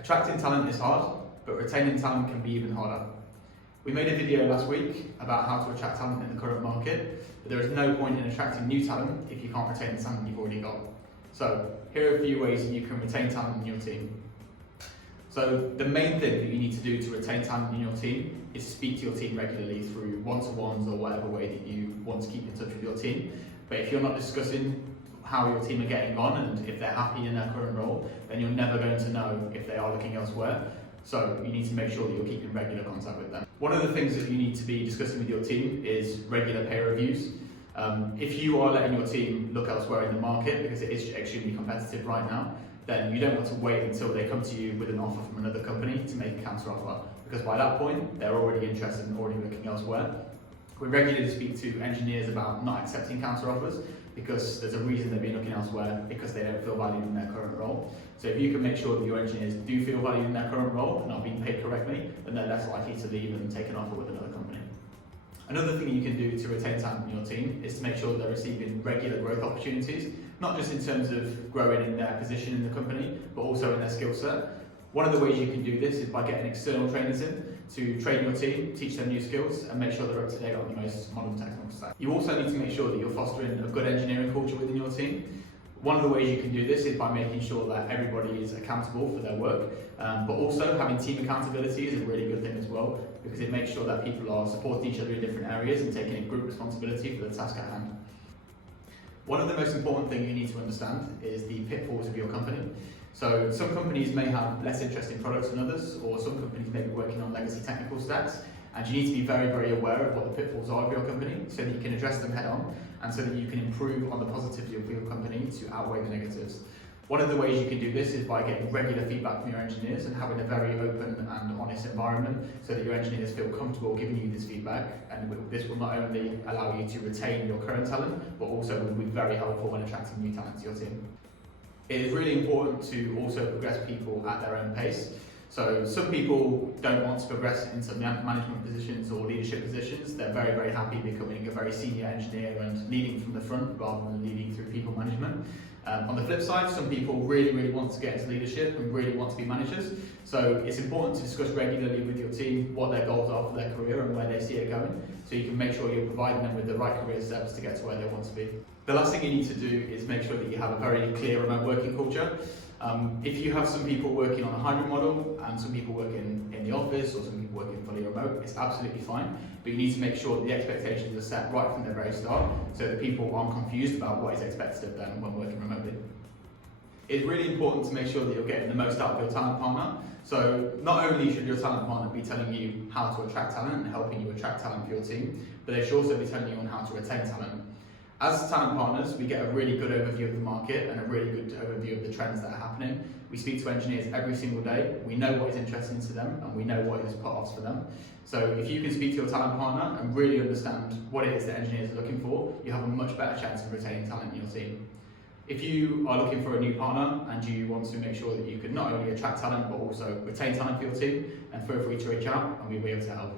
Attracting talent is hard, but retaining talent can be even harder. We made a video last week about how to attract talent in the current market, but there is no point in attracting new talent if you can't retain the talent you've already got. So here are a few ways that you can retain talent in your team. So the main thing that you need to do to retain talent in your team is speak to your team regularly through one-to-ones or whatever way that you want to keep in touch with your team. But if you're not discussing how your team are getting on and if they're happy in their current role, then you're never going to know if they are looking elsewhere. So you need to make sure that you're keeping regular contact with them. One of the things that you need to be discussing with your team is regular pay reviews. If you are letting your team look elsewhere in the market, because it is extremely competitive right now, then you don't want to wait until they come to you with an offer from another company to make a counter offer, because by that point they're already interested and already looking elsewhere. We regularly speak to engineers about not accepting counter offers because there's a reason they've been looking elsewhere, because they don't feel valued in their current role. So if you can make sure that your engineers do feel valued in their current role and are being paid correctly, then they're less likely to leave and take an offer with another company. Another thing you can do to retain talent in your team is to make sure they're receiving regular growth opportunities, not just in terms of growing in their position in the company, but also in their skill set. One of the ways you can do this is by getting external trainers in to train your team, teach them new skills, and make sure they're up to date on the most modern technical stack. You also need to make sure that you're fostering a good engineering culture within your team. One of the ways you can do this is by making sure that everybody is accountable for their work, but also having team accountability is a really good thing as well, because it makes sure that people are supporting each other in different areas and taking group responsibility for the task at hand. One of the most important things you need to understand is the pitfalls of your company. So some companies may have less interesting products than others, or some companies may be working on legacy technical stacks, and you need to be very, very aware of what the pitfalls are of your company so that you can address them head on and so that you can improve on the positivity of your company to outweigh the negatives. One of the ways you can do this is by getting regular feedback from your engineers and having a very open and honest environment so that your engineers feel comfortable giving you this feedback, and this will not only allow you to retain your current talent, but also will be very helpful when attracting new talent to your team. It is really important to also progress people at their own pace. So some people don't want to progress into management positions or leadership positions. They're very, very happy becoming a very senior engineer and leading from the front rather than leading through people management. On the flip side, some people really, really want to get into leadership and really want to be managers. So it's important to discuss regularly with your team what their goals are for their career and where they see it going, so you can make sure you're providing them with the right career steps to get to where they want to be. The last thing you need to do is make sure that you have a very clear remote working culture. If you have some people working on a hybrid model and some people working in the office or some people working fully remote, it's absolutely fine, but you need to make sure that the expectations are set right from the very start so that people aren't confused about what is expected of them when working remotely. It's really important to make sure that you're getting the most out of your talent partner. So not only should your talent partner be telling you how to attract talent and helping you attract talent for your team, but they should also be telling you on how to retain talent. As talent partners, we get a really good overview of the market and a really good overview of the trends that are happening. We speak to engineers every single day. We know what is interesting to them and we know what is put-offs for them. So if you can speak to your talent partner and really understand what it is that engineers are looking for, you have a much better chance of retaining talent in your team. If you are looking for a new partner and you want to make sure that you can not only attract talent but also retain talent for your team, then feel free to reach out and we'll be able to help.